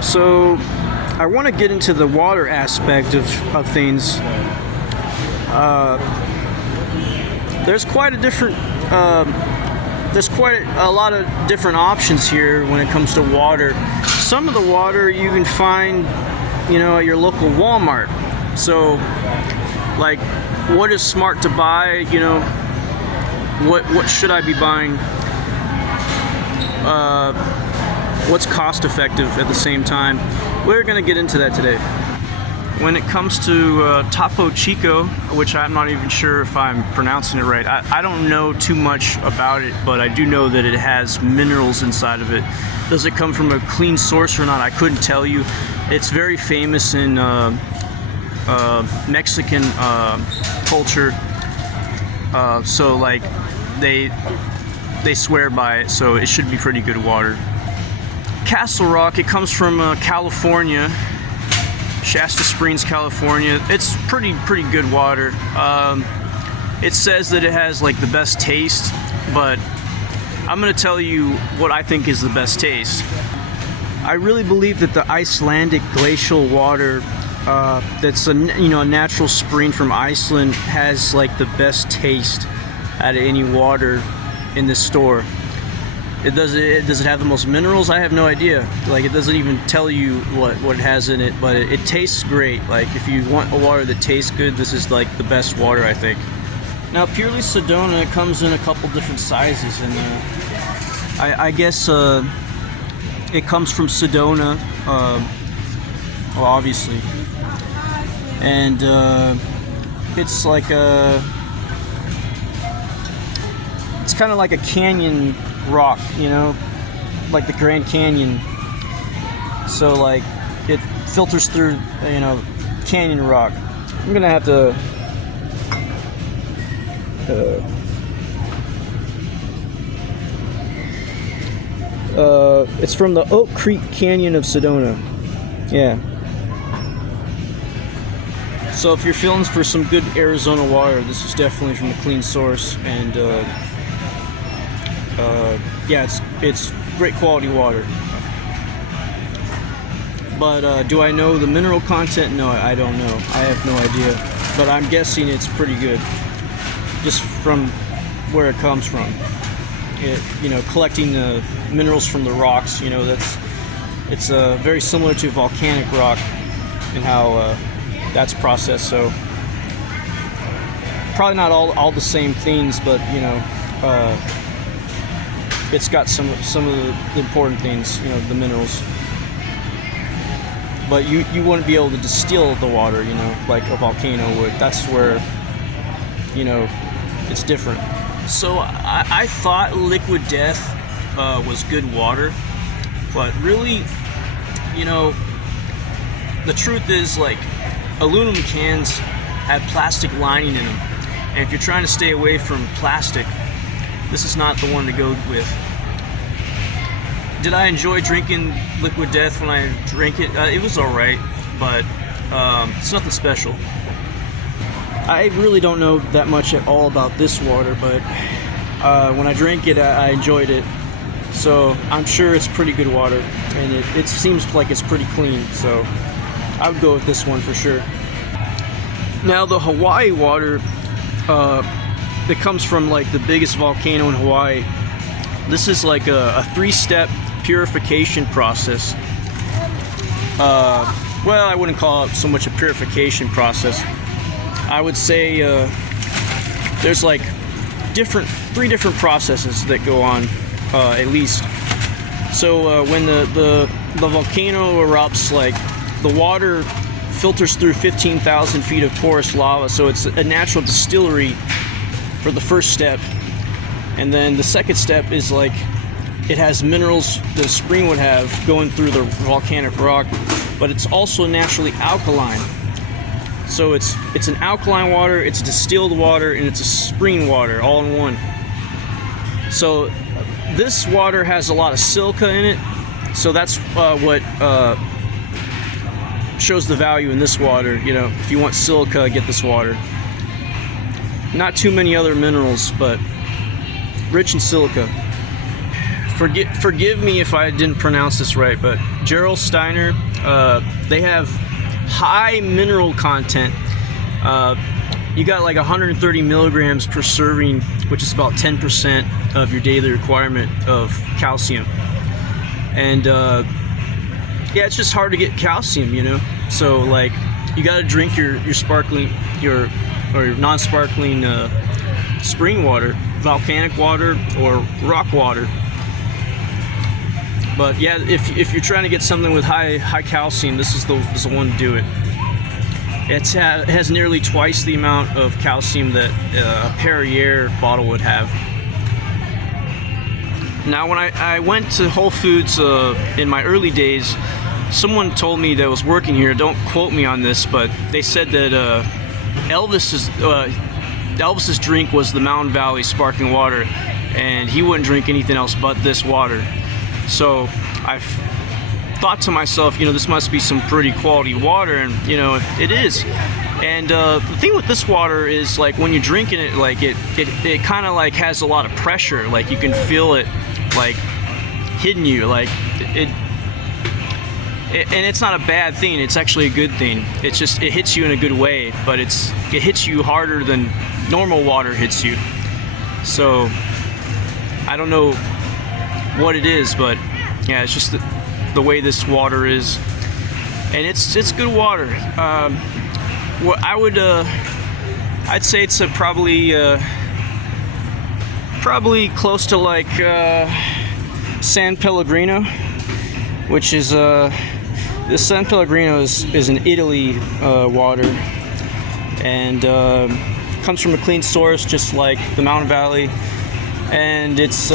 So I want to get into the water aspect of things. There's quite a lot of different options here when it comes to water. Some of the water you can find, at your local Walmart. So, like, what is smart to buy? What should I be buying? What's cost effective at the same time? We're gonna get into that today. When it comes to Topo Chico, which I'm not even sure if I'm pronouncing it right, I don't know too much about it, but I do know that it has minerals inside of it. Does it come from a clean source or not? I couldn't tell you. It's very famous in Mexican culture, so like they swear by it, so it should be pretty good water. Castle Rock, it comes from California, Shasta Springs, California. It's pretty good water. It says that it has like the best taste, but I'm gonna tell you what I think is the best taste. I really believe that the Icelandic glacial water that's a natural spring from Iceland has like the best taste out of any water in this store. Does it have the most minerals? I have no idea. Like, it doesn't even tell you what it has in it, but it tastes great. Like, if you want a water that tastes good, this is like the best water, I think. Now, Purely Sedona comes in a couple different sizes, and I guess it comes from Sedona, well, obviously, and it's like it's kind of like a canyon rock, like the Grand Canyon. So like it filters through, canyon rock. I'm gonna have to it's from the Oak Creek Canyon of Sedona. Yeah. So if you're feeling for some good Arizona water, this is definitely from a clean source, and yeah, it's great quality water. But do I know the mineral content? No, I don't know. I have no idea. But I'm guessing it's pretty good, just from where it comes from. Collecting the minerals from the rocks. It's very similar to volcanic rock and how that's processed. So probably not all the same things, but it's got some of the important things, the minerals. But you wouldn't be able to distill the water, like a volcano would. That's where, it's different. So I thought Liquid Death was good water, but really, the truth is, like, aluminum cans have plastic lining in them. And if you're trying to stay away from plastic, this is not the one to go with. Did I enjoy drinking Liquid Death when I drank it? It was alright, but it's nothing special. I really don't know that much at all about this water, but when I drank it, I enjoyed it. So I'm sure it's pretty good water, and it seems like it's pretty clean, so I would go with this one for sure. Now, the Hawaii water, it comes from like the biggest volcano in Hawaii. This is like a 3-step purification process. Well, I wouldn't call it so much a purification process. I would say there's like 3 different processes that go on, at least. So when the volcano erupts, like, the water filters through 15,000 feet of porous lava, so it's a natural distillery for the first step. And then the second step is like, it has minerals the spring would have going through the volcanic rock, but it's also naturally alkaline. So it's an alkaline water, it's distilled water, and it's a spring water all in one. So this water has a lot of silica in it, so that's what shows the value in this water. If you want silica, get this water. Not too many other minerals, but rich in silica. Forgive me if I didn't pronounce this right, but Gerolsteiner, they have high mineral content. You got like 130 milligrams per serving, which is about 10% of your daily requirement of calcium. And yeah, it's just hard to get calcium, you know. So like, you got to drink your sparkling, your non-sparkling spring water, volcanic water, or rock water. But yeah, if you're trying to get something with high calcium, this is the one to do it. It has nearly twice the amount of calcium that a Perrier bottle would have. Now, when I went to Whole Foods in my early days, someone told me that was working here, don't quote me on this, but they said that Elvis's drink was the Mountain Valley sparkling water, and he wouldn't drink anything else but this water. So I've thought to myself, you know, this must be some pretty quality water, and you know, it is. And the thing with this water is, like, when you're drinking it, like it kind of like has a lot of pressure. Like, you can feel it like hitting you, like it. And it's not a bad thing. It's actually a good thing. It's just, it hits you in a good way, but it hits you harder than normal water hits you. So I don't know what it is, but yeah, it's just the way this water is, and it's good water. What I'd say it's probably close to like San Pellegrino, which is this San Pellegrino is an Italy water, and comes from a clean source, just like the Mountain Valley, and it's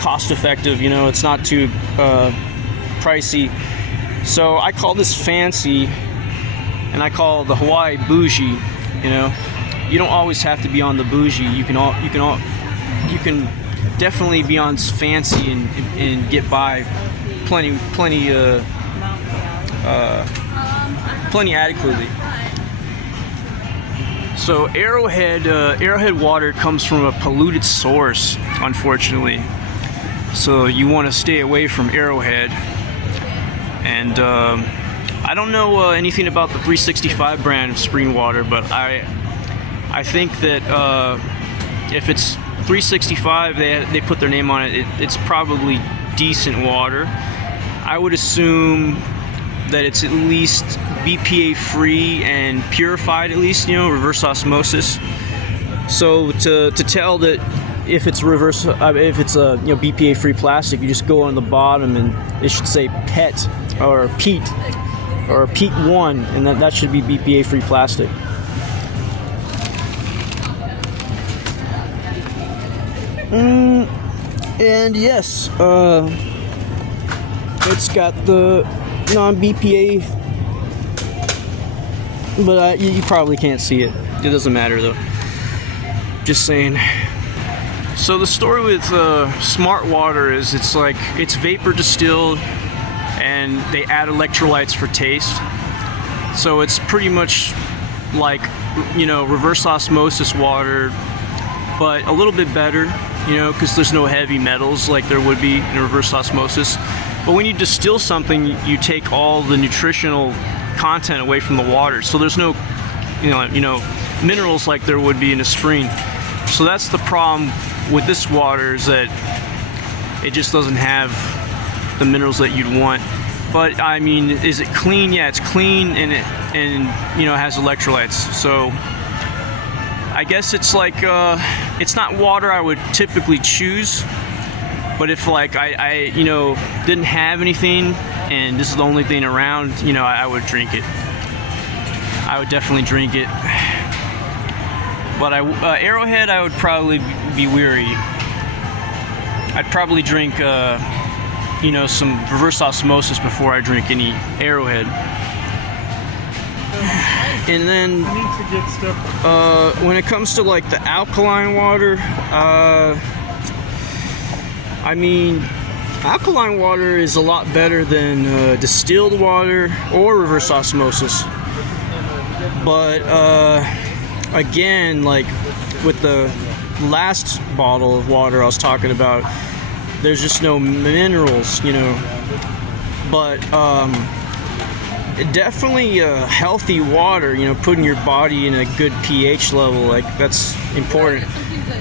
cost effective. You know, it's not too pricey. So I call this fancy, and I call the Hawaii bougie. You know, you don't always have to be on the bougie. You can definitely be on fancy and get by plenty adequately. So Arrowhead water comes from a polluted source, unfortunately. So you want to stay away from Arrowhead. And I don't know anything about the 365 brand of spring water, but I think that if it's 365, they put their name on it, it's probably decent water. I would assume that it's at least BPA free and purified, at least, you know, reverse osmosis. So to tell that if it's BPA free plastic, you just go on the bottom and it should say PET or PEAT or PEAT 1, and that should be BPA free plastic. And yes, it's got the non-BPA, but you probably can't see it. It doesn't matter though. Just saying. So the story with Smart Water is it's vapor distilled, and they add electrolytes for taste. So it's pretty much like, you know, reverse osmosis water, but a little bit better, you know, because there's no heavy metals like there would be in reverse osmosis. But when you distill something, you take all the nutritional content away from the water, so there's no, you know, minerals like there would be in a spring. So that's the problem with this water, is that it just doesn't have the minerals that you'd want. But I mean, is it clean? Yeah, it's clean, and you know, it has electrolytes. So I guess it's like it's not water I would typically choose. But if like I you know, didn't have anything and this is the only thing around, you know, I would drink it. I would definitely drink it. But Arrowhead, I would probably be weary. I'd probably drink you know, some reverse osmosis before I drink any Arrowhead. And then when it comes to like the alkaline water, I mean, alkaline water is a lot better than distilled water or reverse osmosis. But again, like with the last bottle of water I was talking about, there's just no minerals, you know. But definitely healthy water, you know, putting your body in a good pH level, like that's important.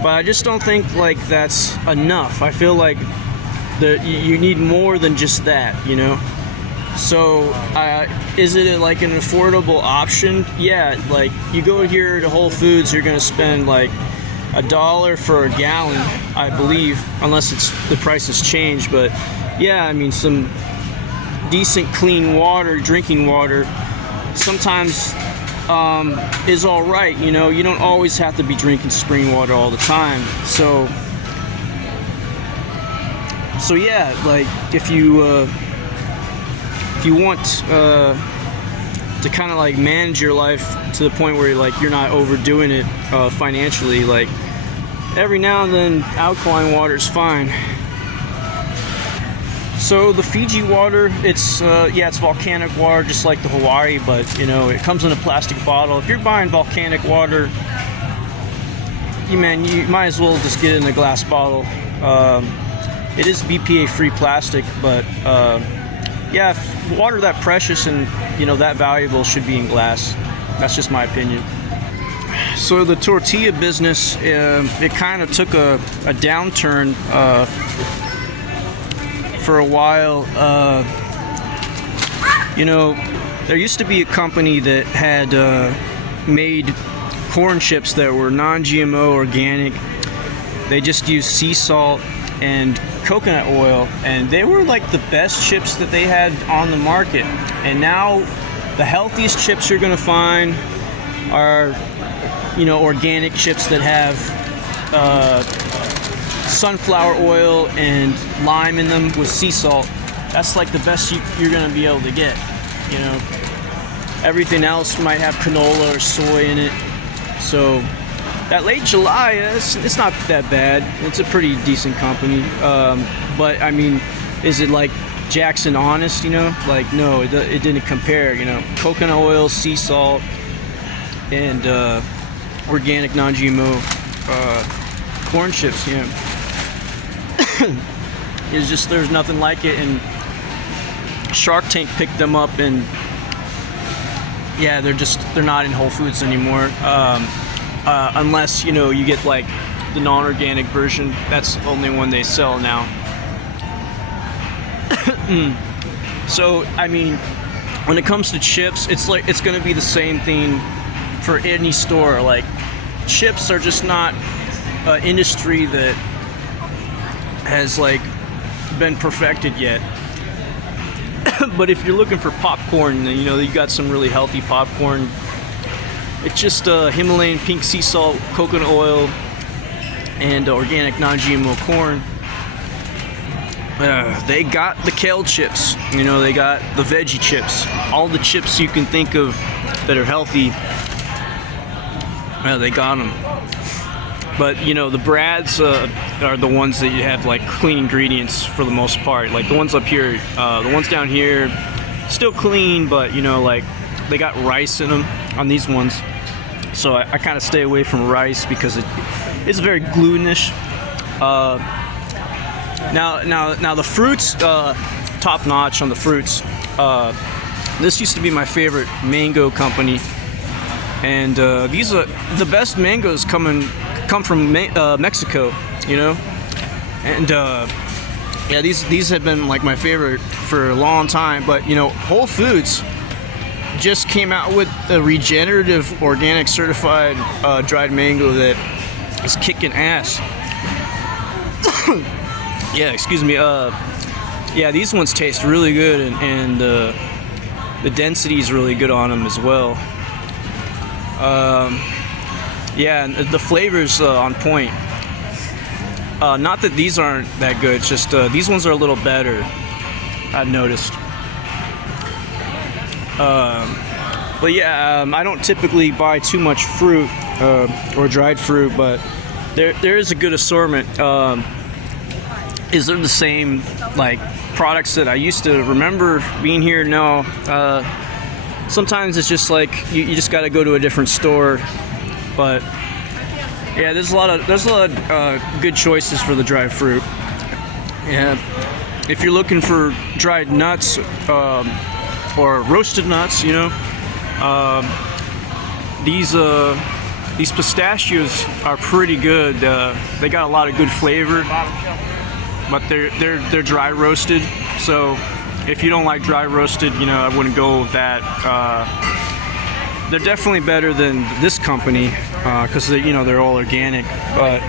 But I just don't think like that's enough. I feel like you need more than just that, you know. So is it like an affordable option? Yeah, like you go here to Whole Foods, you're gonna spend like $1 for a gallon, I believe, unless the price has changed. But yeah, I mean, some decent clean water, drinking water, sometimes is all right, you know. You don't always have to be drinking spring water all the time. So yeah, like if you want to kind of like manage your life to the point where you're not overdoing it financially, like every now and then alkaline water is fine. So the Fiji water, it's volcanic water, just like the Hawaii, but you know, it comes in a plastic bottle. If you're buying volcanic water, you might as well just get it in a glass bottle. It is BPA-free plastic, but yeah, if water that precious and you know that valuable should be in glass. That's just my opinion. So the tortilla business, it kind of took a downturn for a while. You know, there used to be a company that had made corn chips that were non-GMO, organic. They just used sea salt and coconut oil, and they were like the best chips that they had on the market. And now the healthiest chips you're gonna find are, you know, organic chips that have sunflower oil and lime in them with sea salt. That's like the best you're gonna be able to get, you know. Everything else might have canola or soy in it. So that Late July, it's not that bad. It's a pretty decent company. But I mean, is it like Jackson Honest, you know? Like, no, it didn't compare, you know. Coconut oil, sea salt, and organic non-GMO corn chips, you know. It's just, there's nothing like it. And Shark Tank picked them up, and yeah, they're not in Whole Foods anymore. Unless, you know, you get like the non-organic version. That's the only one they sell now. So I mean, when it comes to chips, it's gonna be the same thing for any store. Like, chips are just not an industry that has like been perfected yet. But if you're looking for popcorn, then you know you got some really healthy popcorn. It's just Himalayan pink sea salt, coconut oil, and organic non-GMO corn. They got the kale chips, you know, they got the veggie chips, all the chips you can think of that are healthy. They got them. But you know, the Brads are the ones that you have like clean ingredients for the most part. Like the ones up here, the ones down here, still clean, but you know, like they got rice in them on these ones. So I kind of stay away from rice because it's very glutenish. Now the fruits, top notch on the fruits. This used to be my favorite mango company, and these are the best mangoes come from Mexico, you know. And yeah, these have been like my favorite for a long time. But you know, Whole Foods just came out with a regenerative, organic, certified dried mango that is kicking ass. Yeah, excuse me. Yeah, these ones taste really good, and the density is really good on them as well. Yeah, and the flavor's on point. Not that these aren't that good, it's just these ones are a little better, I've noticed. But yeah, I don't typically buy too much fruit or dried fruit, but there is a good assortment. Is there the same like products that I used to remember being here? No. Sometimes it's just like you just got to go to a different store. But yeah, there's a lot of good choices for the dried fruit. And if you're looking for dried nuts or roasted nuts, you know, these pistachios are pretty good. They got a lot of good flavor, but they're dry roasted. So if you don't like dry roasted, you know, I wouldn't go with that. They're definitely better than this company because you know, they're all organic. But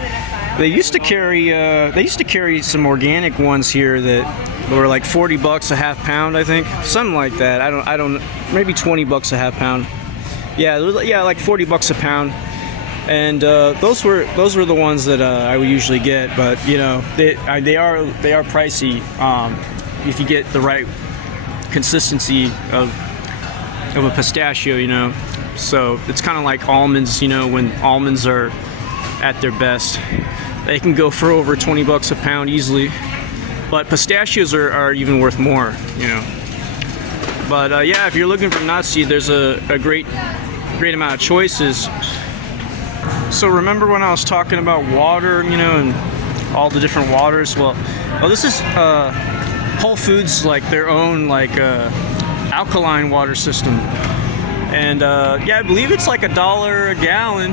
they used to carry some organic ones here that were like $40 a half pound, I think, something like that. I don't, maybe $20 a half pound. Yeah, like $40 a pound. And those were the ones that I would usually get. But you know, they are pricey if you get the right consistency of a pistachio, you know. So it's kind of like almonds, you know, when almonds are at their best, they can go for over $20 a pound easily. But pistachios are even worth more, you know. But yeah, if you're looking for nuts, there's a great amount of choices. So remember when I was talking about water, you know, and all the different waters? Well, this is Whole Foods, like their own like alkaline water system. And yeah, I believe it's like $1 a gallon.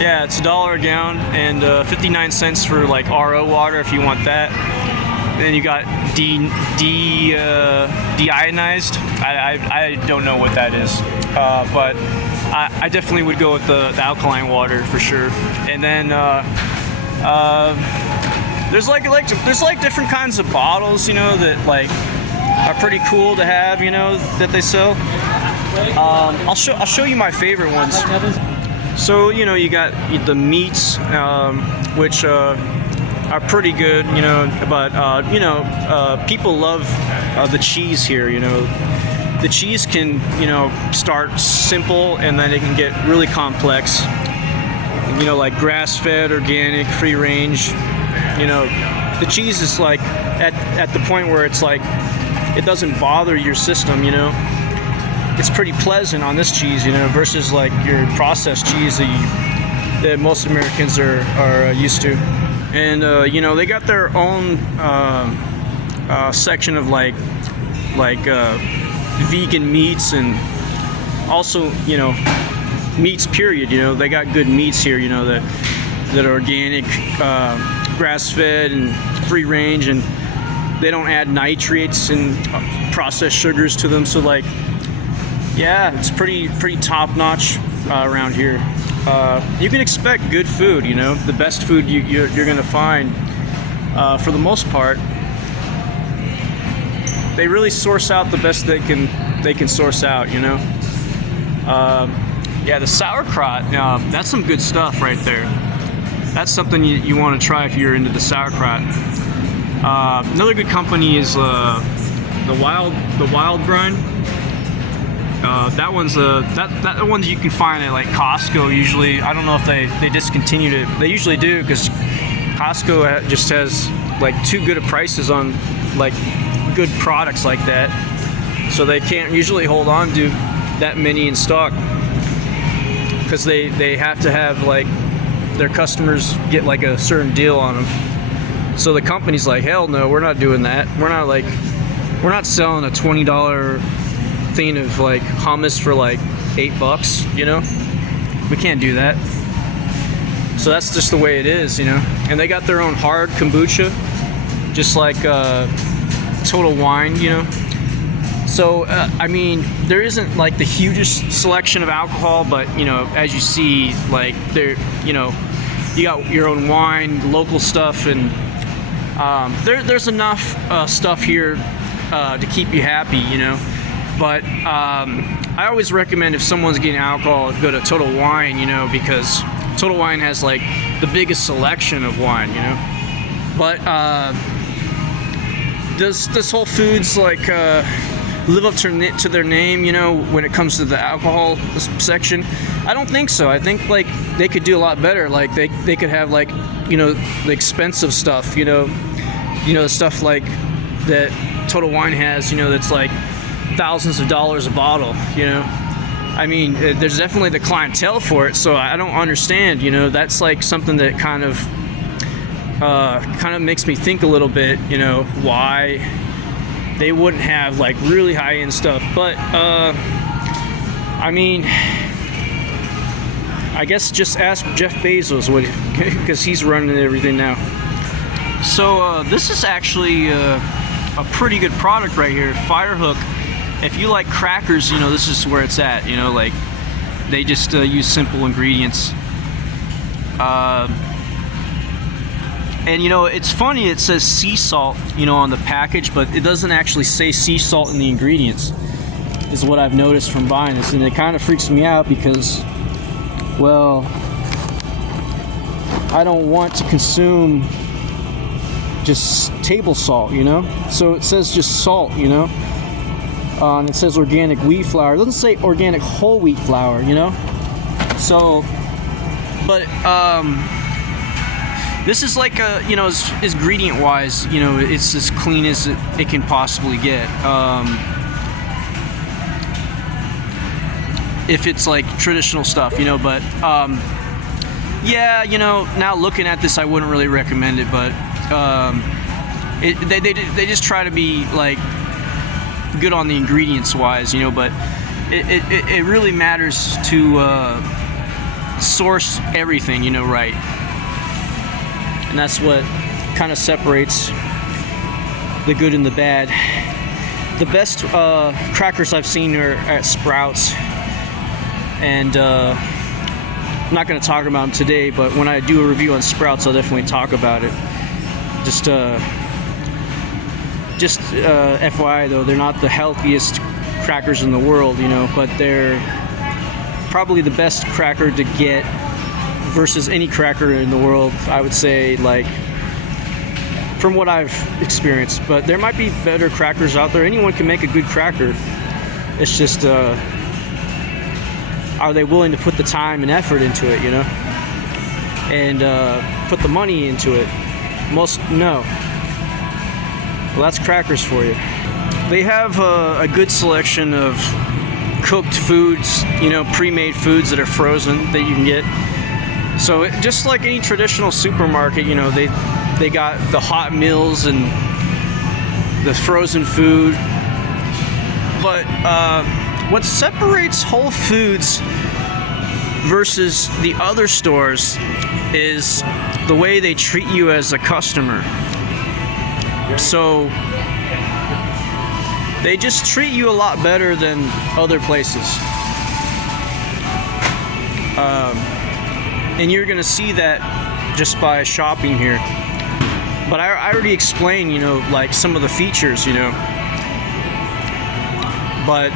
Yeah, it's $1 a gallon, and 59 cents for like RO water if you want that. And then you got deionized. I don't know what that is, but I definitely would go with the alkaline water for sure. And then there's like different kinds of bottles, you know, that like are pretty cool to have, you know, that they sell. I'll show you my favorite ones. So, you know, you got the meats, which are pretty good, you know, but you know, people love the cheese here. You know, the cheese can, you know, start simple and then it can get really complex. You know, like grass-fed, organic, free range. You know, the cheese is like at the point where it's like it doesn't bother your system, you know. It's pretty pleasant on this cheese, you know, versus like your processed cheese that most Americans are used to. And you know, they got their own section of like vegan meats, and also, you know, meats period. You know, they got good meats here, you know, that are organic, grass-fed and free range, and they don't add nitrates and processed sugars to them. So like, yeah, it's pretty top-notch around here. You can expect good food, you know, the best food you're gonna find for the most part. They really source out the best they can source out, you know. Yeah, the sauerkraut, that's some good stuff right there. That's something you want to try if you're into the sauerkraut. Another good company is the Wild Grind. That one's that one you can find at like Costco usually. I don't know if they discontinued it. They usually do, because Costco just has like too good of prices on like good products like that, so they can't usually hold on to that many in stock, because they have to have like their customers get like a certain deal on them. So the company's like, hell no, we're not doing that. We're not selling a $20 thing of like hummus for like $8, you know. We can't do that. So that's just the way it is, you know. And they got their own hard kombucha, just like Total Wine, you know. So I mean, there isn't like the hugest selection of alcohol, but you know, as you see, like there, you know, you got your own wine, local stuff, and there's enough stuff here to keep you happy, you know. But I always recommend, if someone's getting alcohol, go to Total Wine, you know, because Total Wine has like the biggest selection of wine, you know. But does Whole Foods like live up to their name, you know, when it comes to the alcohol section? I don't think so. I think like they could do a lot better. Like they could have like, you know, the expensive stuff, you know, the stuff like that Total Wine has, you know, that's like thousands of dollars a bottle, you know. I mean, there's definitely the clientele for it, so I don't understand, you know. That's like something that kind of kind of makes me think a little bit, you know, why they wouldn't have like really high-end stuff. But I mean, I guess just ask Jeff Bezos, because he's running everything now. So this is actually a pretty good product right here, Firehawk. If you like crackers, you know, this is where it's at. You know, like they just use simple ingredients. And you know, it's funny, it says sea salt, you know, on the package, but it doesn't actually say sea salt in the ingredients, is what I've noticed from buying this. And it kind of freaks me out because, well, I don't want to consume just table salt, you know? So it says just salt, you know? And it says organic wheat flour. It doesn't say organic whole wheat flour, you know? So, but, this is like a, you know, as ingredient wise, you know, it's as clean as it can possibly get. If it's like traditional stuff, you know, but yeah, you know, now looking at this, I wouldn't really recommend it, but they just try to be like good on the ingredients wise, you know, but it really matters to source everything, you know, right. And that's what kind of separates the good and the bad. The best crackers I've seen are at Sprouts, and I'm not going to talk about them today, but when I do a review on Sprouts, I'll definitely talk about it. Just FYI though, they're not the healthiest crackers in the world, you know, but they're probably the best cracker to get versus any cracker in the world, I would say, like, from what I've experienced. But there might be better crackers out there. Anyone can make a good cracker. It's just, are they willing to put the time and effort into it, you know? And put the money into it? Most, no. Well, that's crackers for you. They have a good selection of cooked foods, you know, pre-made foods that are frozen that you can get. So just like any traditional supermarket, you know, they got the hot meals and the frozen food. But what separates Whole Foods versus the other stores is the way they treat you as a customer. So they just treat you a lot better than other places. And you're gonna see that just by shopping here. But I already explained, you know, like some of the features, you know. But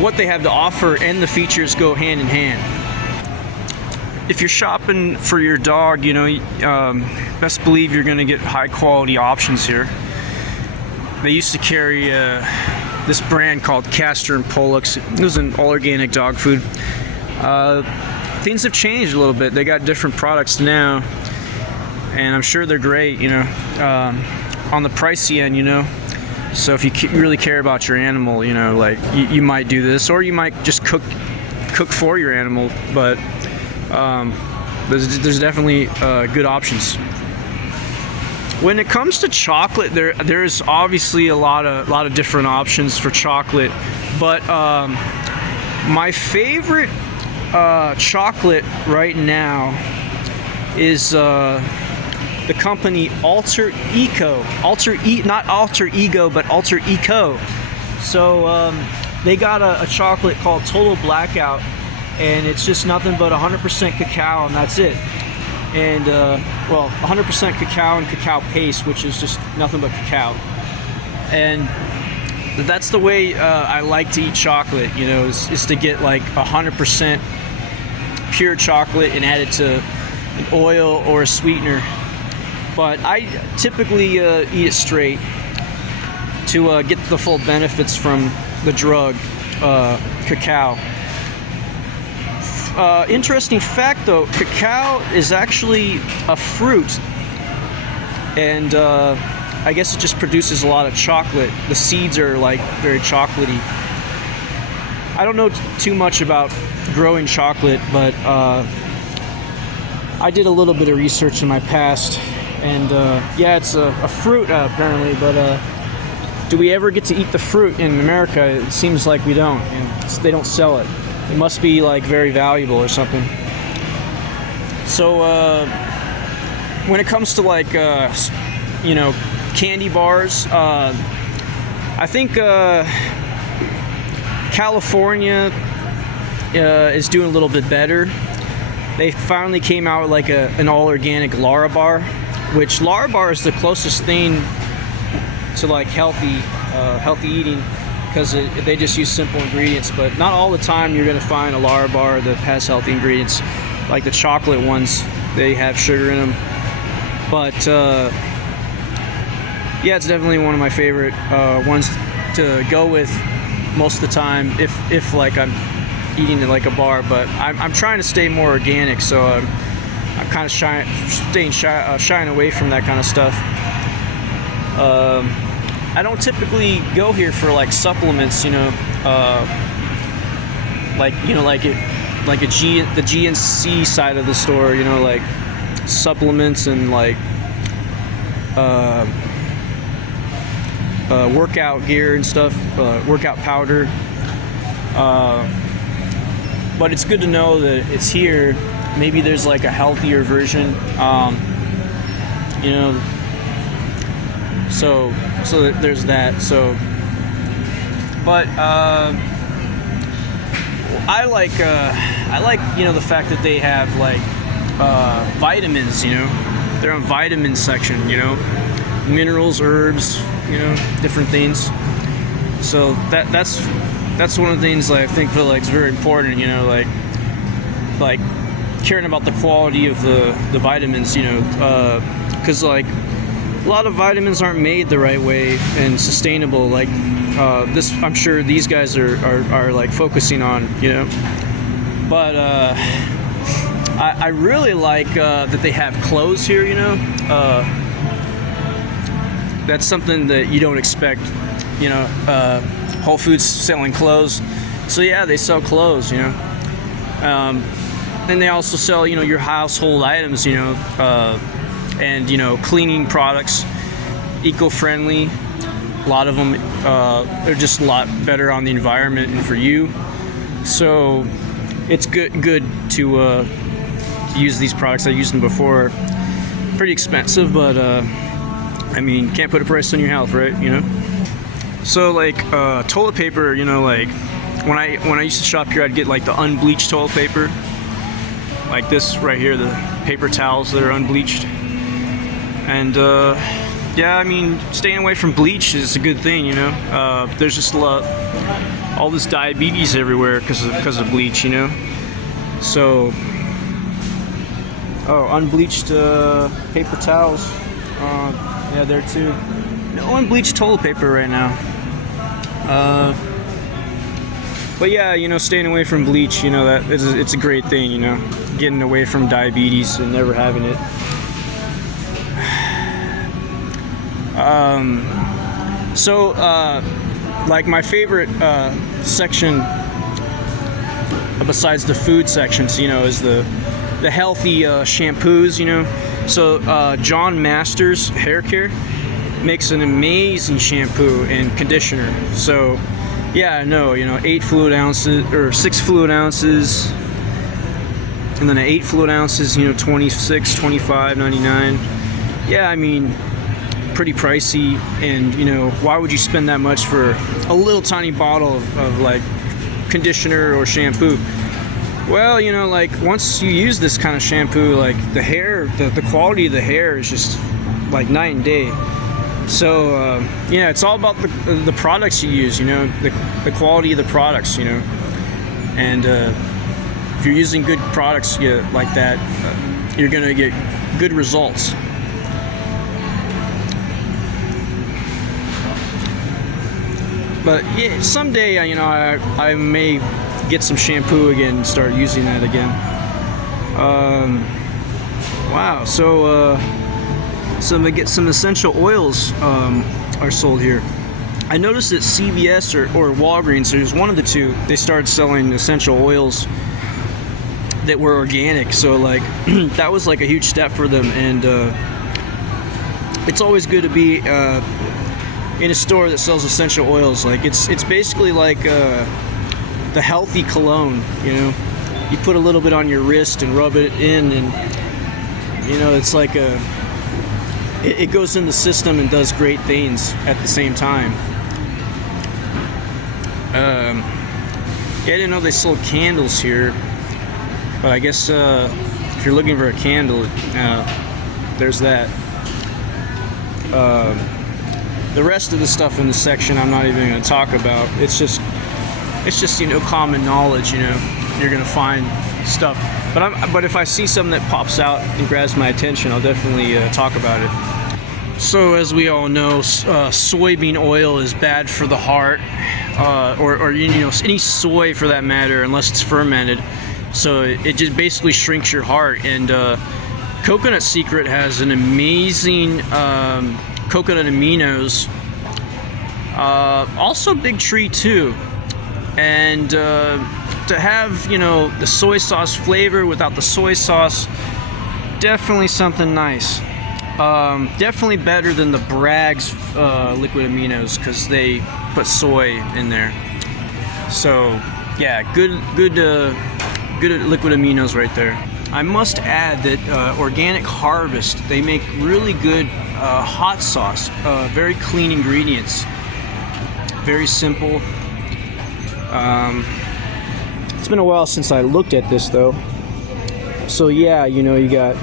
what they have to offer and the features go hand in hand. If you're shopping for your dog, you know, best believe you're gonna get high quality options here. They used to carry this brand called Castor and Pollux. It was an all organic dog food. Things have changed a little bit. They got different products now, and I'm sure they're great, you know, on the pricey end, you know. So if you really care about your animal, you know, like you might do this, or you might just cook for your animal. But there's definitely good options. When it comes to chocolate, there's obviously a lot of different options for chocolate, but my favorite chocolate right now is the company Alter Eco. Not Alter Ego, but Alter Eco. So they got a chocolate called Total Blackout, and it's just nothing but 100% cacao, and that's it. And well, 100% cacao and cacao paste, which is just nothing but cacao. And that's the way I like to eat chocolate, you know, is to get like 100% pure chocolate and add it to an oil or a sweetener. But I typically eat it straight to get the full benefits from the drug, cacao. Interesting fact though, cacao is actually a fruit, and I guess it just produces a lot of chocolate. The seeds are like very chocolatey. I don't know too much about growing chocolate, but I did a little bit of research in my past, and yeah, it's a fruit apparently, but do we ever get to eat the fruit in America? It seems like we don't, and they don't sell it. It must be like very valuable or something. So when it comes to like you know, candy bars, I think California is doing a little bit better. They finally came out with like an all-organic Larabar, which Larabar is the closest thing to like healthy eating, because they just use simple ingredients. But not all the time you're gonna find a Larabar that has healthy ingredients. Like the chocolate ones, they have sugar in them. But yeah, it's definitely one of my favorite ones to go with most of the time if like I'm eating at like a bar. But I'm trying to stay more organic, so I'm kind of shying away from that kind of stuff. I don't typically go here for like supplements, you know, like, you know, like the GNC side of the store, you know, like supplements and like workout gear and stuff, workout powder. But it's good to know that it's here. Maybe there's like a healthier version, you know. So there's that. So, but I like you know, the fact that they have like vitamins. You know, they're on vitamin section. You know, minerals, herbs. You know, different things. So that's one of the things I think feel like is very important. You know, like caring about the quality of the vitamins. You know, because like a lot of vitamins aren't made the right way and sustainable. Like this, I'm sure these guys are like focusing on. You know, but I really like that they have clothes here. You know. That's something that you don't expect, you know. Whole Foods selling clothes, so yeah, they sell clothes, you know. And they also sell, you know, your household items, you know, and you know, cleaning products, eco-friendly. A lot of them are just a lot better on the environment and for you. So it's good to use these products. I used them before. Pretty expensive, but I mean, can't put a price on your health, right? You know. So like toilet paper, you know, like when I used to shop here, I'd get like the unbleached toilet paper, like this right here, the paper towels that are unbleached. And yeah, I mean, staying away from bleach is a good thing, you know. There's just all this diabetes everywhere because of bleach, you know. So unbleached paper towels. Yeah, there too. No unbleached toilet paper right now. But yeah, you know, staying away from bleach, you know, it's a great thing, you know, getting away from diabetes and never having it. So like my favorite section besides the food sections, you know, is the healthy shampoos, you know. So John Masters Hair Care makes an amazing shampoo and conditioner. So yeah, I know, you know, 8 fluid ounces or 6 fluid ounces, and then 8 fluid ounces, you know, 26, 25, 99. Yeah, I mean, pretty pricey, and you know, why would you spend that much for a little tiny bottle of like conditioner or shampoo? Well, you know, like once you use this kind of shampoo, like the hair, the quality of the hair is just like night and day. So yeah, it's all about the products you use, you know, the quality of the products, you know. And if you're using good products like that, you're gonna get good results. But yeah, someday, you know, I may get some shampoo again and start using that again. Wow, so I'm gonna get some essential oils are sold here. I noticed that CVS or Walgreens, there's one of the two, they started selling essential oils. that were organic. So like that was like a huge step for them, and it's always good to be in a store that sells essential oils. Like it's basically like the healthy cologne, you know. You put a little bit on your wrist and rub it in, and you know, it's like it goes in the system and does great things at the same time. Yeah, I didn't know they sold candles here, but I guess if you're looking for a candle, there's that. The rest of the stuff in this section I'm not even going to talk about. It's just you know, common knowledge. You know, you're going to find stuff. But if I see something that pops out and grabs my attention, I'll definitely talk about it. So as we all know, soybean oil is bad for the heart, or you know, any soy for that matter, unless it's fermented. So it just basically shrinks your heart. And Coconut Secret has an amazing coconut aminos. Also Big Tree too. And to have, you know, the soy sauce flavor without the soy sauce, definitely something nice. Definitely better than the Bragg's liquid aminos, because they put soy in there. So yeah, good liquid aminos right there. I must add that Organic Harvest, they make really good hot sauce. Very clean ingredients. Very simple. It's been a while since I looked at this though. So yeah, you know, you got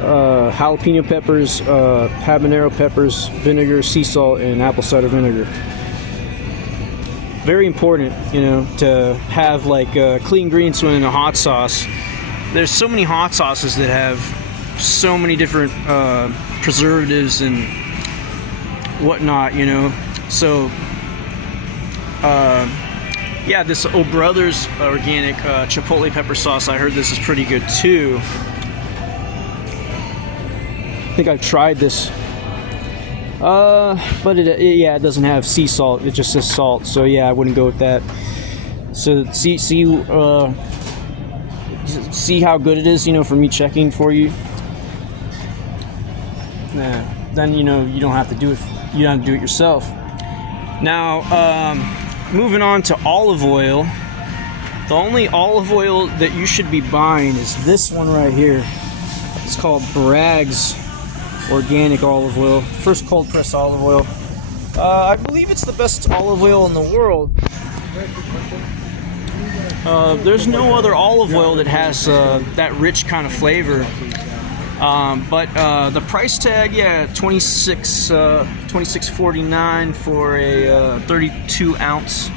jalapeno peppers, habanero peppers, vinegar, sea salt, and apple cider vinegar. Very important, you know, to have like clean ingredients in a hot sauce. There's so many hot sauces that have so many different preservatives and whatnot, you know. So yeah, this Oh Brothers organic chipotle pepper sauce, I heard this is pretty good too. I think I've tried this, but yeah, it doesn't have sea salt. It just says salt, so yeah, I wouldn't go with that. So see how good it is, you know, for me checking for you. Then you know, you don't have to do it. You don't have to do it yourself. Now, moving on to olive oil. The only olive oil that you should be buying is this one right here. It's called Bragg's Organic Olive Oil. First cold pressed olive oil. I believe it's the best olive oil in the world. There's no other olive oil that has that rich kind of flavor. But the price tag, yeah, $26.49 for a 32 ounce.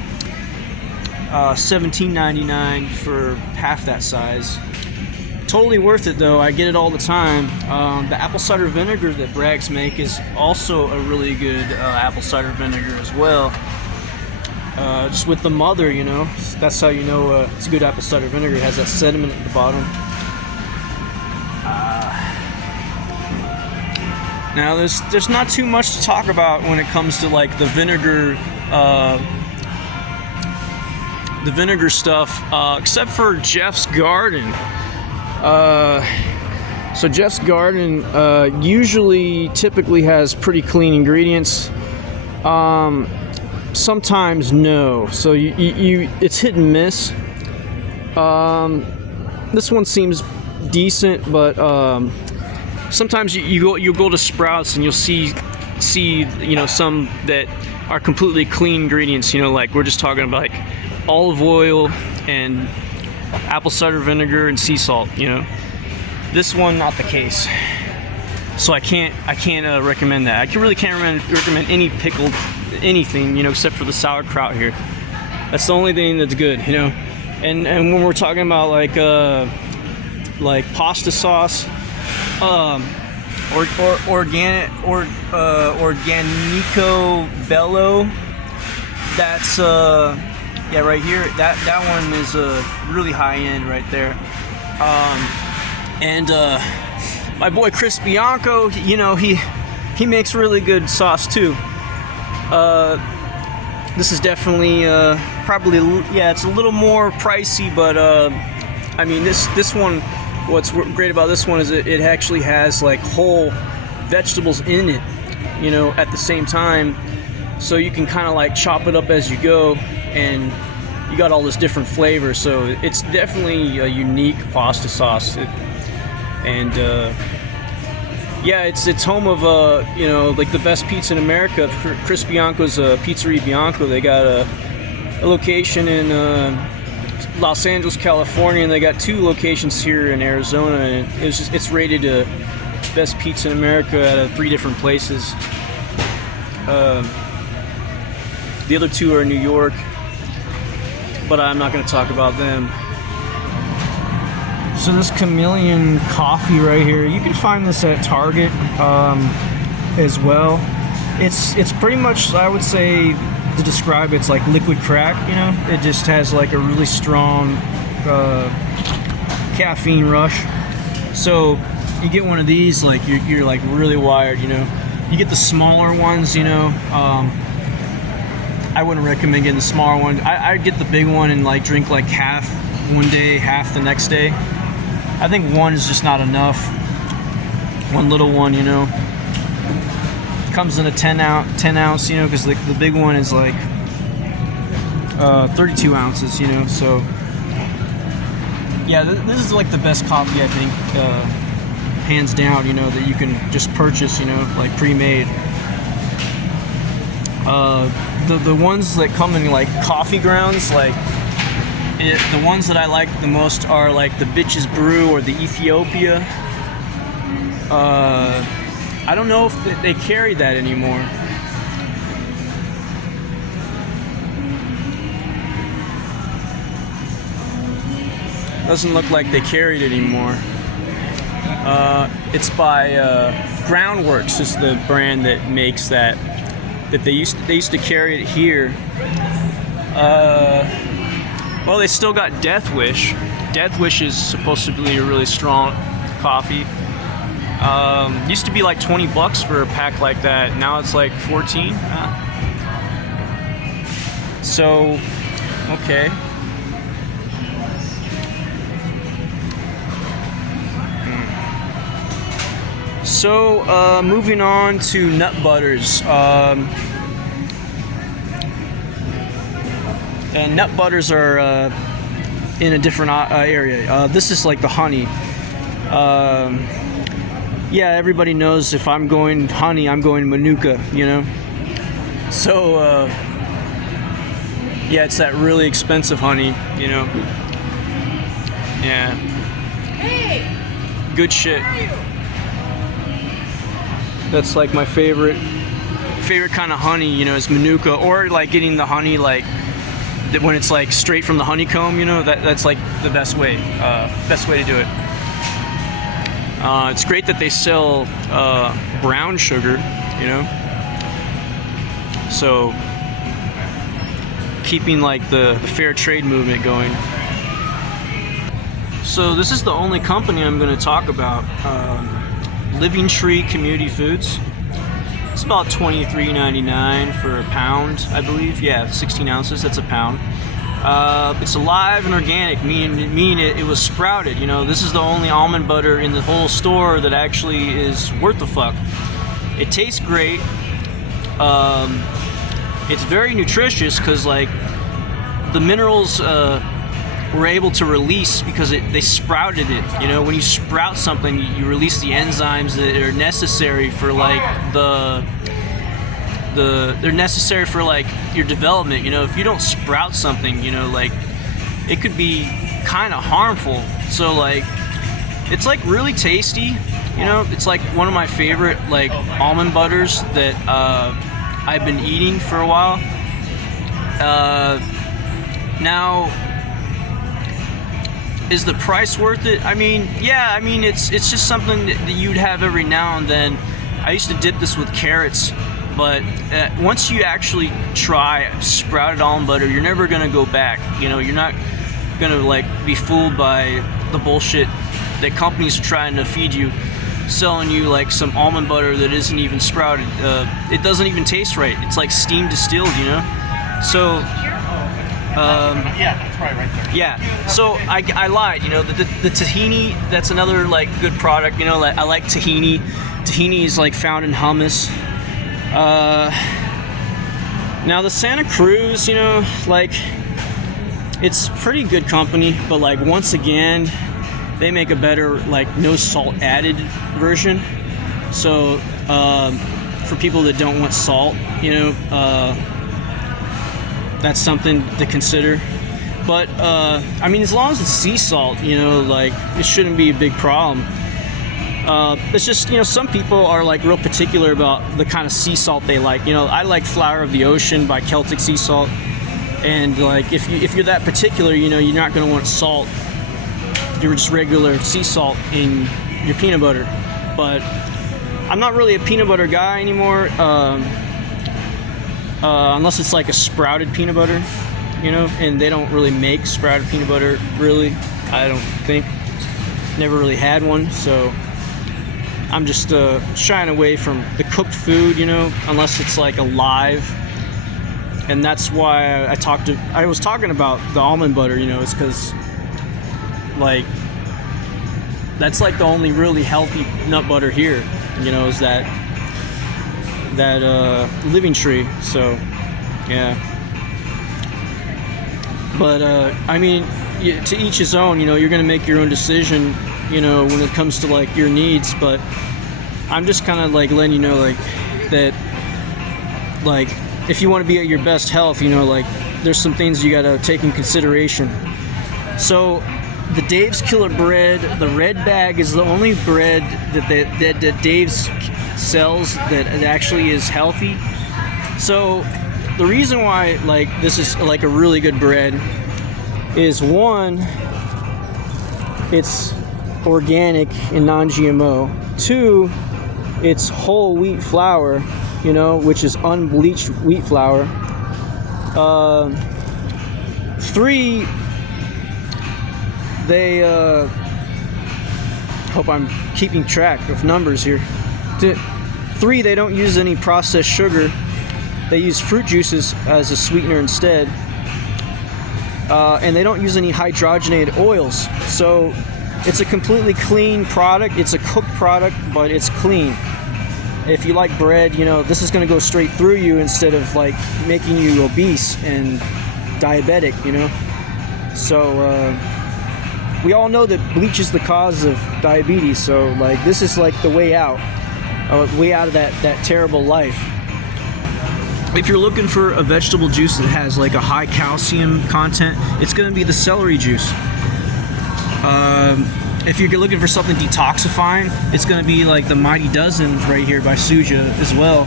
$17.99 for half that size. Totally worth it though. I get it all the time. The apple cider vinegar that Bragg's make is also a really good apple cider vinegar as well. Just with the mother, you know, that's how you know it's a good apple cider vinegar. It has that sediment at the bottom. Now there's not too much to talk about when it comes to like the vinegar stuff, except for Jeff's Garden. So Jeff's Garden typically has pretty clean ingredients. Sometimes no. So it's hit and miss. This one seems decent, but sometimes you go to Sprouts and you'll see you know, some that are completely clean ingredients. You know, like we're just talking about like olive oil and apple cider vinegar and sea salt. You know, this one not the case. So I can't recommend that. I really can't recommend any pickled anything, you know, except for the sauerkraut here. That's the only thing that's good, you know. And when we're talking about like pasta sauce, Organico Bello. That's yeah, right here. That one is really high end right there. And my boy Chris Bianco, you know, he makes really good sauce too. This is definitely probably, yeah, it's a little more pricey, but I mean, this one, what's great about this one is it actually has like whole vegetables in it, you know, at the same time, so you can kind of like chop it up as you go, and you got all this different flavor. So it's definitely a unique pasta sauce. Yeah, it's home of you know, like the best pizza in America. Chris Bianco's Pizzeria Bianco. They got a location in Los Angeles, California, and they got 2 locations here in Arizona. And it's rated best pizza in America out of 3 different places. The other 2 are in New York, but I'm not going to talk about them. So this Chameleon coffee right here, you can find this at Target as well. It's pretty much, I would say, to describe it's like liquid crack, you know. It just has like a really strong caffeine rush. So you get one of these, like you're like really wired, you know. You get the smaller ones, you know. I wouldn't recommend getting the smaller one. I'd get the big one and like drink like half one day, half the next day. I think one is just not enough. One little one, you know. Comes in a 10 ounce, you know, because the big one is like 32 ounces, you know. So yeah, this is like the best coffee, I think, hands down, you know, that you can just purchase, you know, like pre-made. The ones that come in like coffee grounds, like the ones that I like the most are like the Bitches Brew or the Ethiopia. I don't know if they carry that anymore. Doesn't look like they carry it anymore. It's by Groundworks is the brand that makes that. That they used to carry it here. Well, they still got Death Wish. Death Wish is supposed to be a really strong coffee. Used to be like $20 for a pack like that. Now it's like 14. So, okay. So, moving on to nut butters. And nut butters are in a different area. This is like the honey. Yeah, everybody knows if I'm going honey, I'm going Manuka, you know? So, yeah, it's that really expensive honey, you know? Yeah. Good shit. That's like my favorite kind of honey, you know, is Manuka, or like getting the honey like when it's like straight from the honeycomb, you know, that's like the best way to do it. It's great that they sell brown sugar, you know, so keeping like the fair trade movement going. So this is the only company I'm going to talk about. Living Tree Community Foods. It's about $23.99 for a pound, I believe. Yeah, 16 ounces, that's a pound. It's alive and organic, meaning it was sprouted. You know, this is the only almond butter in the whole store that actually is worth the fuck. It tastes great. It's very nutritious because like the minerals were able to release because they sprouted it. You know, when you sprout something, you release the enzymes that are necessary for like they're necessary for like your development. You know, if you don't sprout something, you know, like it could be kind of harmful. So like it's like really tasty. You know, it's like one of my favorite like almond butters that I've been eating for a while. Now, is the price worth it? I mean, yeah, I mean, it's just something that you'd have every now and then. I used to dip this with carrots, but once you actually try sprouted almond butter, you're never gonna go back. You know, you're not gonna like be fooled by the bullshit that companies are trying to feed you, selling you like some almond butter that isn't even sprouted. It doesn't even taste right. It's like steam distilled, you know? So Yeah, that's probably right there. Yeah. So I lied. You know, the tahini, that's another like good product. You know, like I like tahini. Tahini is like found in hummus. Now the Santa Cruz, you know, like it's pretty good company, but like once again, they make a better like no salt added version. So for people that don't want salt, you know, that's something to consider. But I mean, as long as it's sea salt, you know, like it shouldn't be a big problem. It's just, you know, some people are like real particular about the kind of sea salt they like. You know, I like Flower of the Ocean by Celtic Sea Salt, and like if you're that particular, you know, you're not going to want salt. You're just regular sea salt in your peanut butter. But I'm not really a peanut butter guy anymore, unless it's like a sprouted peanut butter, you know, and they don't really make sprouted peanut butter, really. I don't think. Never really had one, so I'm just shying away from the cooked food, you know, unless it's like alive. And that's why I was talking about the almond butter, you know, it's because like that's like the only really healthy nut butter here, you know, is that Living Tree. So yeah, but I mean, to each his own, you know, you're gonna make your own decision, you know, when it comes to like your needs. But I'm just kind of like letting you know, like that, like if you want to be at your best health, you know, like there's some things you gotta take in consideration. So the Dave's Killer Bread, the red bag, is the only bread that Dave's sells that actually is healthy. So the reason why like this is like a really good bread is, one, it's organic and non-GMO. Two, it's whole wheat flour, you know, which is unbleached wheat flour. Three, they hope I'm keeping track of numbers here. Three, they don't use any processed sugar. They use fruit juices as a sweetener instead. And they don't use any hydrogenated oils. So it's a completely clean product. It's a cooked product, but it's clean. If you like bread, you know, this is going to go straight through you instead of like making you obese and diabetic, you know. So we all know that bleach is the cause of diabetes. So like this is like the way out of that terrible life. If you're looking for a vegetable juice that has like a high calcium content, it's going to be the celery juice. If you're looking for something detoxifying, it's going to be like the Mighty Dozen right here by Suja as well.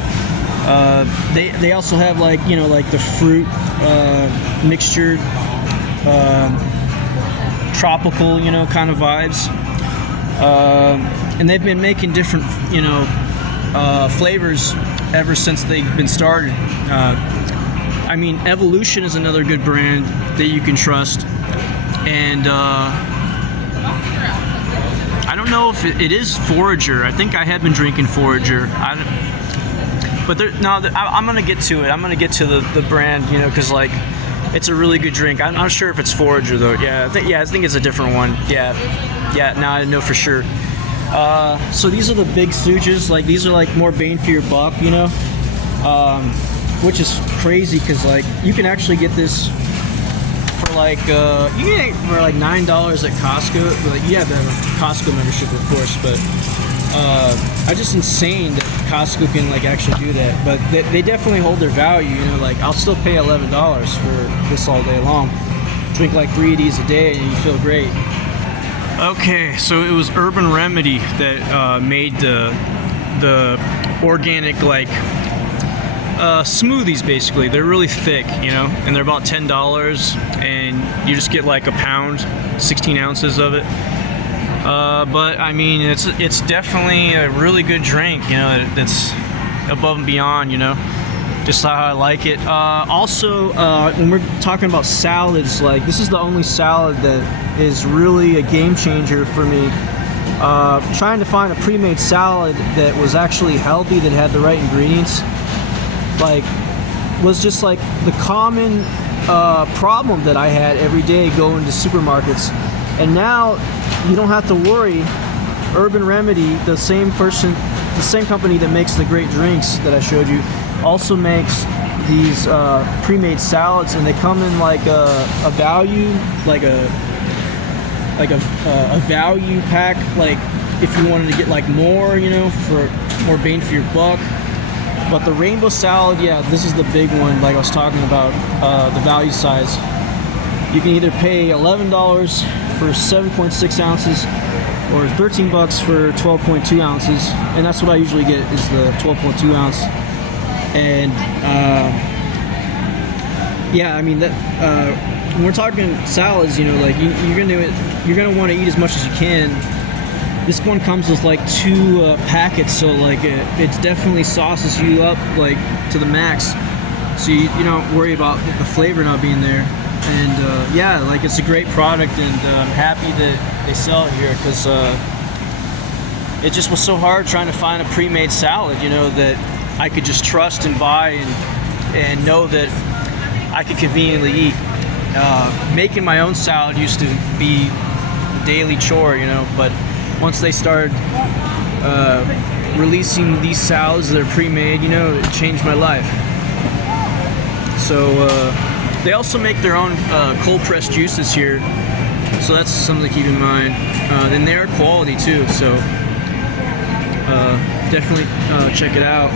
They also have like, you know, like the fruit mixture, tropical, you know, kind of vibes. And they've been making different, you know, flavors ever since they've been started. I mean, Evolution is another good brand that you can trust. And I don't know if it is Forager. I think I had been drinking Forager. I'm gonna get to it. I'm gonna get to the brand, you know, because like it's a really good drink. I'm not sure if it's Forager though. I think it's a different one. Now I know for sure. So these are the big Sujas. Like these are like more bang for your buck, you know, which is crazy because like you can actually get this for like you can get it for like $9 at Costco. But you have to have a Costco membership, of course. But it's just insane that Costco can like actually do that. But they definitely hold their value. You know, like I'll still pay $11 for this all day long. Drink like 3 of these a day and you feel great. Okay, so it was Urban Remedy that made the organic like smoothies. Basically, they're really thick, you know, and they're about $10, and you just get like a pound, 16 ounces of it. But I mean, it's definitely a really good drink, you know. That's above and beyond, you know, just how I like it. Also, when we're talking about salads, like this is the only salad that is really a game changer for me. Trying to find a pre-made salad that was actually healthy, that had the right ingredients, like was just like the common problem that I had every day going to supermarkets, and now you don't have to worry. Urban Remedy, the same company that makes the great drinks that I showed you, also makes these pre-made salads, and they come in like a value, like a value pack. Like if you wanted to get like more, you know, for more bang for your buck. But the rainbow salad, yeah, this is the big one. Like I was talking about, the value size. You can either pay $11 for 7.6 ounces or $13 for 12.2 ounces, and that's what I usually get is the 12.2 ounce. And yeah, I mean that when we're talking salads, you know, like you're gonna want to eat as much as you can. This one comes with like 2 packets, so like it definitely sauces you up like to the max, so you don't worry about the flavor not being there. And yeah, like it's a great product, and I'm happy that they sell it here, because it just was so hard trying to find a pre-made salad, you know, that I could just trust and buy and know that I could conveniently eat. Making my own salad used to be a daily chore, you know, but once they started releasing these salads that are pre-made, you know, it changed my life. So they also make their own cold pressed juices here, so that's something to keep in mind. And they're quality too, so definitely check it out.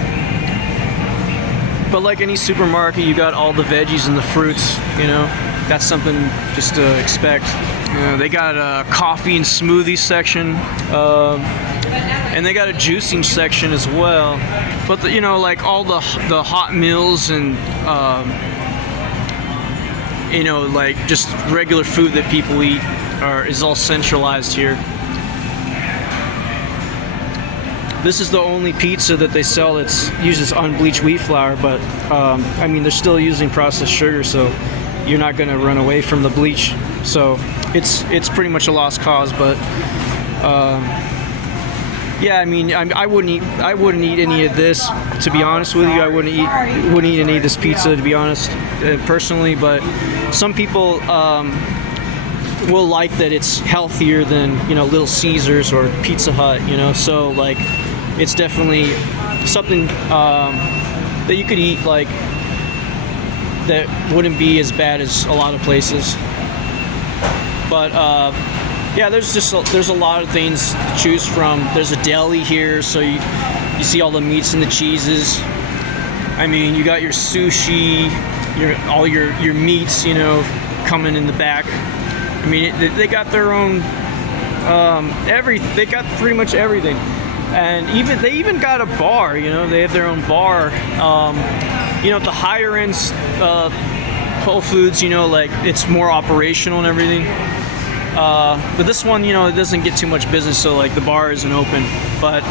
But like any supermarket, you got all the veggies and the fruits, you know, that's something just to expect. They got a coffee and smoothie section, and they got a juicing section as well. But you know, like all the hot meals and you know, like just regular food that people eat is all centralized here. This is the only pizza that they sell that uses unbleached wheat flour, but I mean, they're still using processed sugar, so you're not going to run away from the bleach. So it's pretty much a lost cause. But yeah, I mean, I wouldn't eat any of this, to be honest with you. I wouldn't eat any of this pizza, to be honest, personally. But some people will like that it's healthier than, you know, Little Caesars or Pizza Hut, you know. So like, it's definitely something that you could eat, like, that wouldn't be as bad as a lot of places. But yeah, there's a lot of things to choose from. There's a deli here, so you see all the meats and the cheeses. I mean, you got your sushi, all your meats, you know, coming in the back. I mean, they got their own they got pretty much everything. And they even got a bar, you know, they have their own bar. You know, the higher end Whole Foods, you know, like it's more operational and everything. But this one, you know, it doesn't get too much business, so like the bar isn't open. But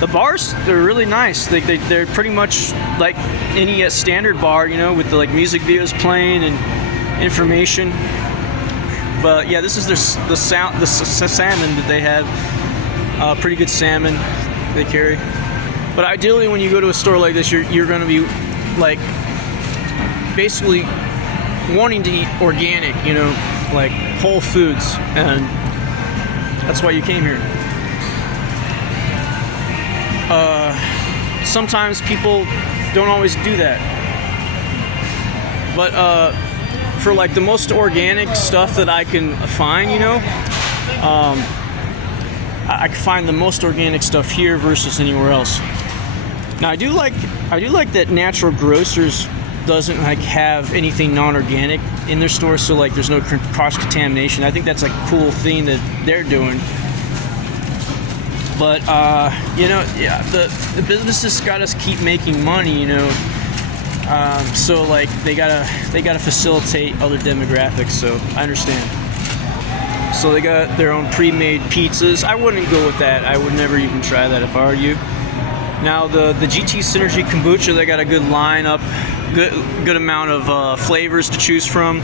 the bars, they're really nice. They're pretty much like any standard bar, you know, with the like music videos playing and information. But yeah, this is the salmon that they have. Pretty good salmon they carry. But ideally, when you go to a store like this, you're going to be like basically wanting to eat organic, you know, like whole foods, and that's why you came here. Sometimes people don't always do that, but for like the most organic stuff that I can find, you know, I can find the most organic stuff here versus anywhere else. Now I do like that Natural Grocers doesn't like have anything non-organic in their store, so like there's no cross-contamination. I think that's like a cool thing that they're doing. But you know, yeah, the businesses gotta keep making money, you know. So like they gotta facilitate other demographics. So I understand. So they got their own pre-made pizzas. I wouldn't go with that. I would never even try that if I were you. Now the GT Synergy Kombucha, they got a good lineup, good amount of flavors to choose from.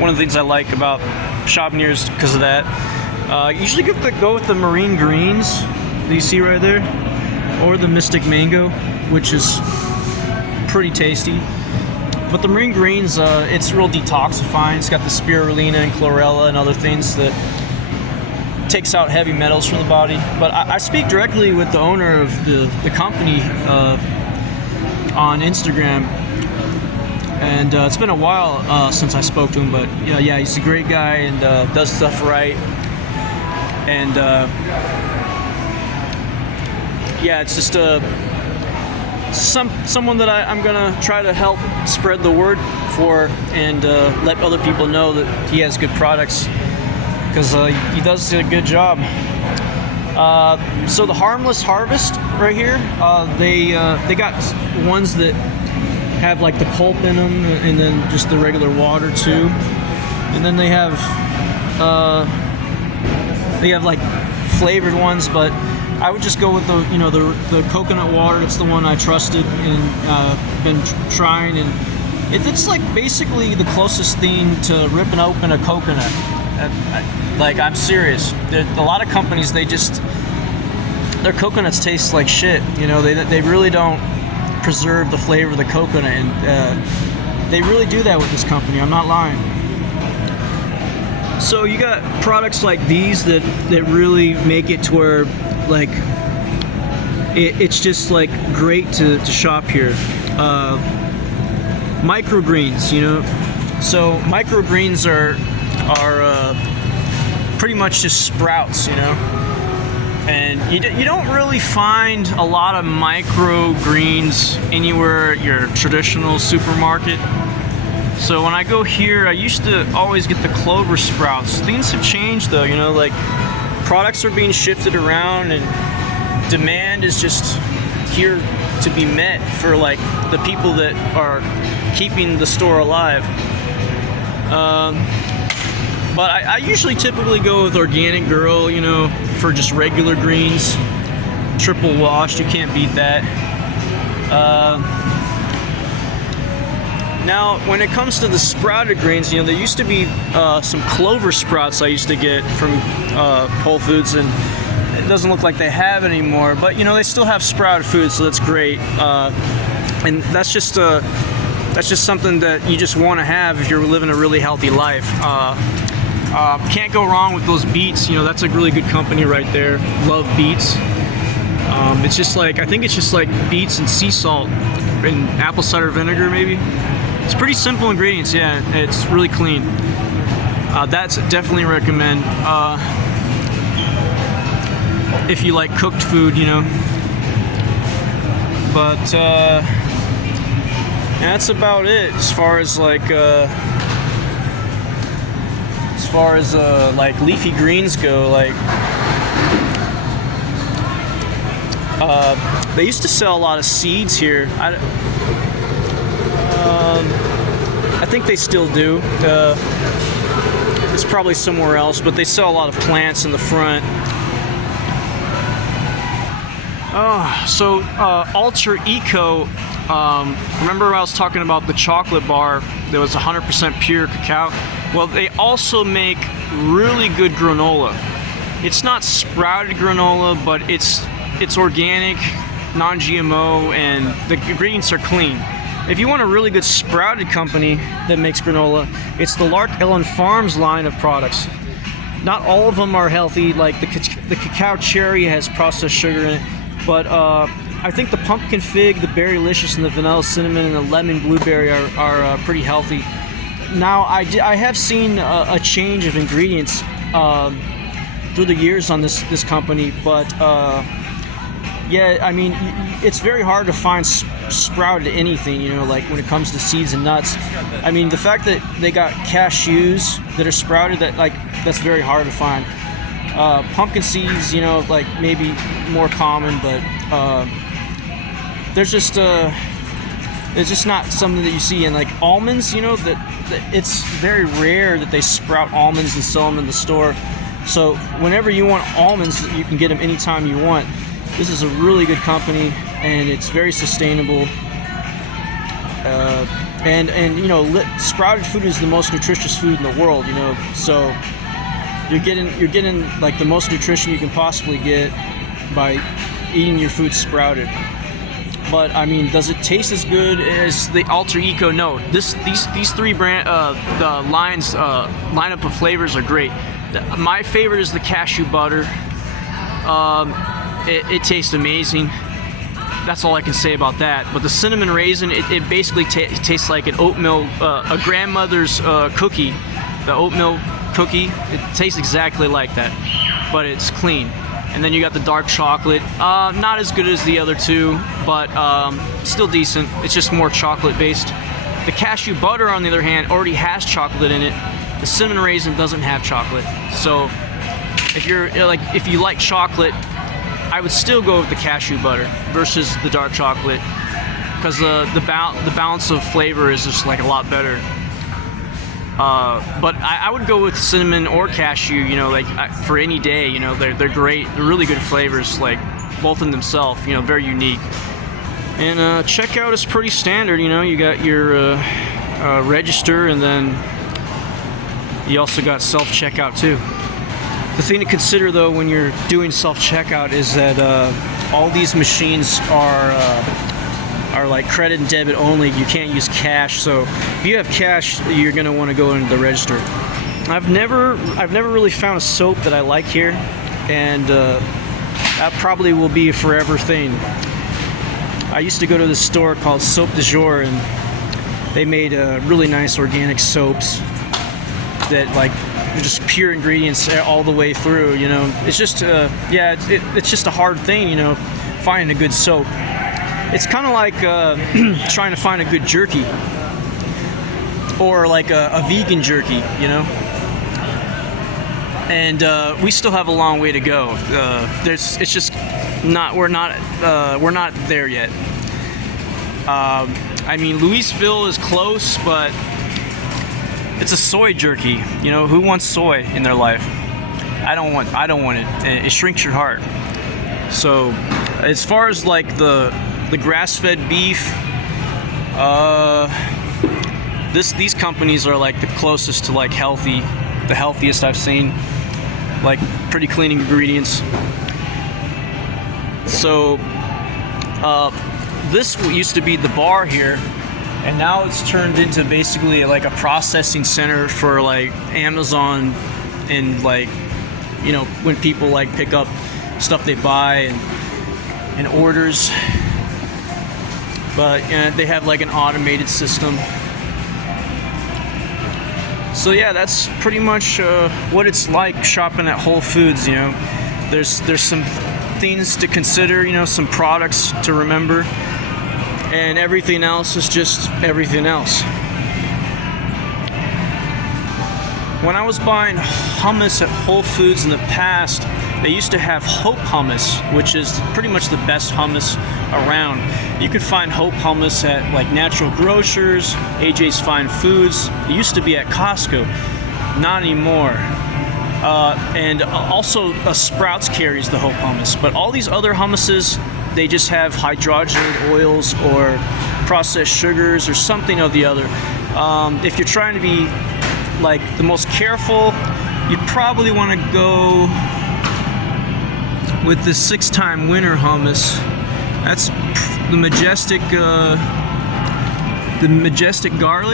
One of the things I like about shopping here is because of that. Usually go with the Marine Greens that you see right there, or the Mystic Mango, which is pretty tasty. But the marine greens, it's real detoxifying. It's got the spirulina and chlorella and other things that takes out heavy metals from the body. But I speak directly with the owner of the company on Instagram, and it's been a while since I spoke to him. But yeah, he's a great guy and does stuff right. And yeah, it's just someone that I'm gonna try to help spread the word for and let other people know that he has good products, because he does a good job. So the Harmless Harvest right here, they got ones that have like the pulp in them, and then just the regular water too, and then they have like flavored ones, but I would just go with the coconut water. That's the one I trusted and been trying, and it's like basically the closest thing to ripping open a coconut. Like, I'm serious. A lot of companies, their coconuts taste like shit. They really don't preserve the flavor of the coconut, and they really do that with this company. I'm not lying. So you got products like these that really make it to where, like, it's just like great to shop here. Microgreens, so microgreens are pretty much just sprouts, and you don't really find a lot of microgreens anywhere at your traditional supermarket. So when I go here, I used to always get the clover sprouts. Things have changed though, like products are being shifted around, and demand is just here to be met for like the people that are keeping the store alive. But I usually typically go with Organic Girl, for just regular greens. Triple washed, you can't beat that. Now, when it comes to the sprouted greens, there used to be some clover sprouts I used to get from Whole Foods, and it doesn't look like they have anymore. But they still have sprouted food, so that's great. And that's just something that you just want to have if you're living a really healthy life. Can't go wrong with those beets. That's a really good company right there. Love beets. It's just like, I think it's just like beets and sea salt and apple cider vinegar maybe. It's pretty simple ingredients. Yeah, it's really clean. That's definitely recommend if you like cooked food, But that's about it as far as like leafy greens go. Like they used to sell a lot of seeds here. I think they still do. It's probably somewhere else, but they sell a lot of plants in the front. So Ultra Eco. Remember I was talking about the chocolate bar that was 100% pure cacao? Well, they also make really good granola. It's not sprouted granola, but it's organic, non-GMO, and the ingredients are clean. If you want a really good sprouted company that makes granola, it's the Lark Ellen Farms line of products. Not all of them are healthy, like the cacao cherry has processed sugar in it, but I think the pumpkin fig, the berrylicious, and the vanilla cinnamon, and the lemon blueberry are pretty healthy. Now, I have seen a change of ingredients through the years on this company, but yeah, I mean, it's very hard to find sprouted anything, like when it comes to seeds and nuts. I mean, the fact that they got cashews that are sprouted, that's very hard to find. Pumpkin seeds, like maybe more common, but there's just it's just not something that you see. And like almonds, that it's very rare that they sprout almonds and sell them in the store. So whenever you want almonds, you can get them anytime you want. This is a really good company, and it's very sustainable. And sprouted food is the most nutritious food in the world. So you're getting like the most nutrition you can possibly get by eating your food sprouted. but I mean, does it taste as good as the Alter Eco? No. These three the lineup of flavors are great. My favorite is the cashew butter. It tastes amazing. That's all I can say about that. But the cinnamon raisin, it basically tastes like an oatmeal, a grandmother's cookie. The oatmeal cookie, it tastes exactly like that, but it's clean. And then you got the dark chocolate, not as good as the other two, but still decent. It's just more chocolate based. The cashew butter, on the other hand, already has chocolate in it. The cinnamon raisin doesn't have chocolate. So if you like chocolate, I would still go with the cashew butter versus the dark chocolate, because the balance of flavor is just like a lot better. But I would go with cinnamon or cashew, you know, like for any day. You know, they're great. They're really good flavors, like both in themselves. You know, very unique. And checkout is pretty standard. You know, you got your register, and then you also got self-checkout too. The thing to consider though when you're doing self-checkout is that all these machines are like credit and debit only. You can't use cash. So if you have cash, you're gonna want to go into the register. I've never really found a soap that I like here, and that probably will be a forever thing. I used to go to this store called Soap de Jour, and they made really nice organic soaps that like just pure ingredients all the way through. You know, it's just it's just a hard thing, you know, finding a good soap. It's kind of like trying to find a good jerky, or like a vegan jerky, you know. And we still have a long way to go. It's just not. We're not there yet. I mean, Louisville is close, but it's a soy jerky. You know, who wants soy in their life? I don't want it. It shrinks your heart. So, as far as like the grass-fed beef, these companies are like the closest to like the healthiest I've seen. Like pretty clean ingredients. So, this used to be the bar here, and now it's turned into basically like a processing center for like Amazon, and like, you know, when people like pick up stuff they buy and orders. But they have like an automated system. So yeah, that's pretty much what it's like shopping at Whole Foods. You know, there's some things to consider, you know, some products to remember, and everything else is just everything else. When I was buying hummus at Whole Foods in the past, they used to have Hope Hummus, which is pretty much the best hummus around. You could find Hope Hummus at like Natural Grocers, AJ's Fine Foods. It used to be at Costco, not anymore. And also Sprouts carries the Hope Hummus. But all these other hummuses, they just have hydrogenated oils or processed sugars or something or the other. If you're trying to be like the most careful, you probably want to go with the 6-time winner hummus. That's the majestic garlic.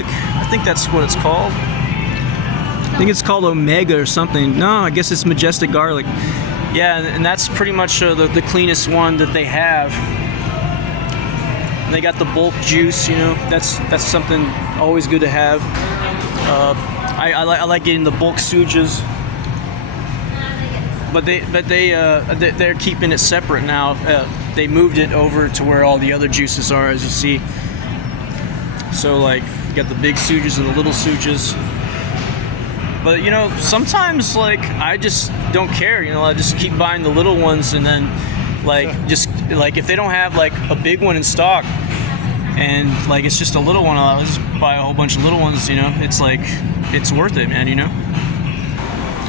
I think that's what it's called. I think it's called Omega or something. No, I guess it's majestic garlic. Yeah, and that's pretty much the cleanest one that they have. And they got the bulk juice, you know. That's something always good to have. I like getting the bulk sujas. But they're keeping it separate now. They moved it over to where all the other juices are, as you see. So like, you got the big sujas and the little sujas. But you know, sometimes like I just don't care. You know, I just keep buying the little ones, and then like just like if they don't have like a big one in stock, and like it's just a little one, I'll just buy a whole bunch of little ones. You know, it's like it's worth it, man. You know.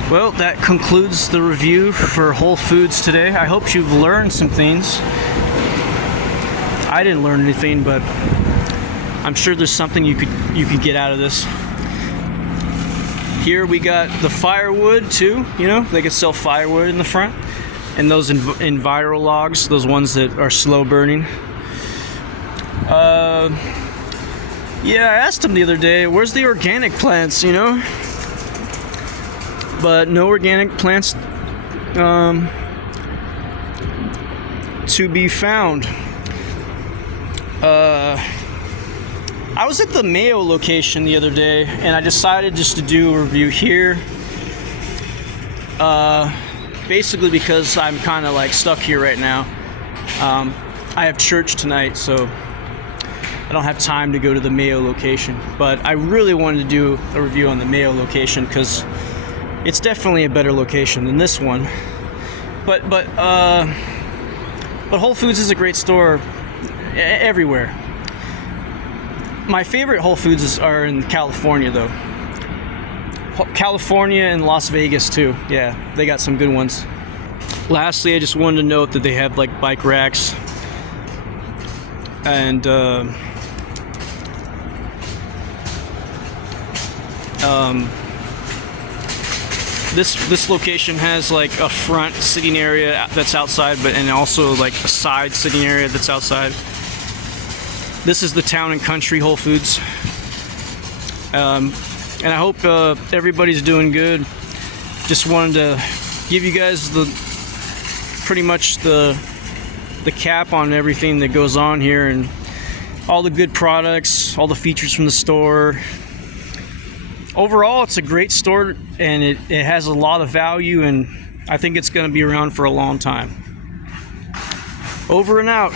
Well, that concludes the review for Whole Foods today. I hope you've learned some things. I didn't learn anything, but I'm sure there's something you could get out of this. Here we got the firewood too. You know, they could sell firewood in the front, and those Envirologs, those ones that are slow burning. Yeah, I asked him the other day, where's the organic plants, you know? But no organic plants to be found. I was at the Mayo location the other day, and I decided just to do a review here. Basically because I'm kind of like stuck here right now. I have church tonight, so I don't have time to go to the Mayo location. But I really wanted to do a review on the Mayo location because it's definitely a better location than this one. But Whole Foods is a great store everywhere. My favorite Whole Foods are in California, though. California and Las Vegas too. Yeah, they got some good ones. Lastly, I just wanted to note that they have like bike racks and this location has like a front sitting area that's outside, and also like a side sitting area that's outside. This is the Town and Country Whole Foods. And I hope everybody's doing good. Just wanted to give you guys pretty much the cap on everything that goes on here and all the good products, all the features from the store. Overall, it's a great store and it has a lot of value, and I think it's going to be around for a long time. Over and out.